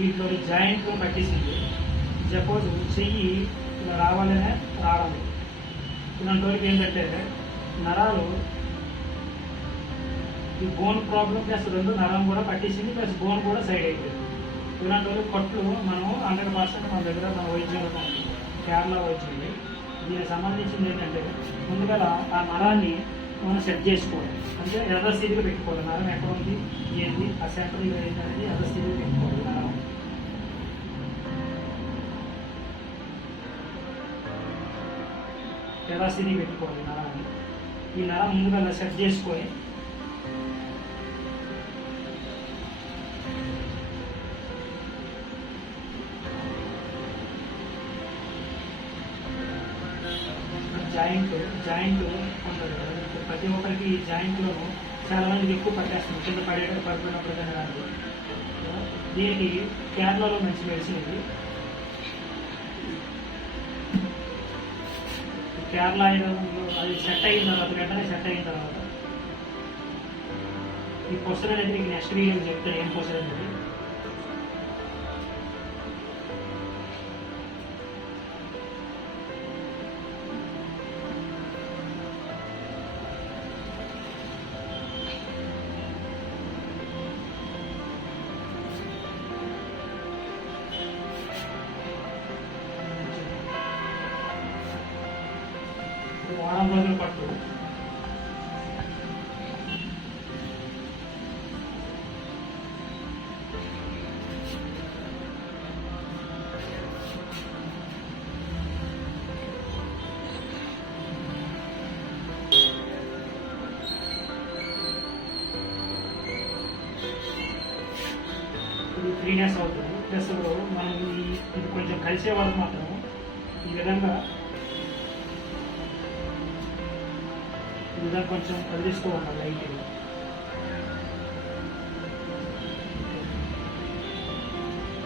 వీటిలో జాయింట్ పట్టేసింది. సపోజ్ చెయ్యి ఇలా రావాలనే రావడం. ఇలాంటి వాళ్ళకి ఏంటంటే నరాలు ఈ బోన్ ప్రాబ్లం ప్లస్ రెండు నరం కూడా పట్టేసింది, ప్లస్ బోన్ కూడా సైడ్ అయిపోయింది. ఇలాంటి వాళ్ళకి కొట్లు మనం 100% మన దగ్గర మన వైద్యంలో ఉంటుంది, కేరళ వైద్యం. దీనికి సంబంధించింది ఏంటంటే ముందుగా ఆ నరాన్ని మనం సెట్ చేసుకోవాలి, అంటే యథాస్థితిగా పెట్టుకోవాలి. నరం ఎక్కడ ఉంది ఏంటి ఆ సెంటర్ ఏంటనేది యథాస్థితిగా పెట్టుకోవాలి. నరం యథాస్థితిగా పెట్టుకోవాలి నరాన్ని. ఈ నరం ముందుగా సెట్ చేసుకొని జాయింట్ ఉంటుంది కదా, ప్రతి ఒక్కరికి ఈ జాయింట్లోనూ చాలా మందికి ఎక్కువ పట్టేస్తుంది, కింద పడిపోయినప్పుడు కానీ. దీనికి కేరళలో మంచి మెడిసిన్ ఇది. కేరళ అది సెట్ అయిన తర్వాత వెంటనే సెట్ అయిన తర్వాత ఈ పొసలు అనేది మీకు నెక్స్ట్ వీడియో చెప్తాను ఏం పొసలు అనేది. వారం రోజులు పట్టు. ఇది 3 days అవుతుంది. ప్లస్ మనం ఇది కొంచెం కలిసే వాళ్ళు మాత్రం ఈ విధంగా కొంచెం కదిలిస్తూ ఉండాలి లైట్గా.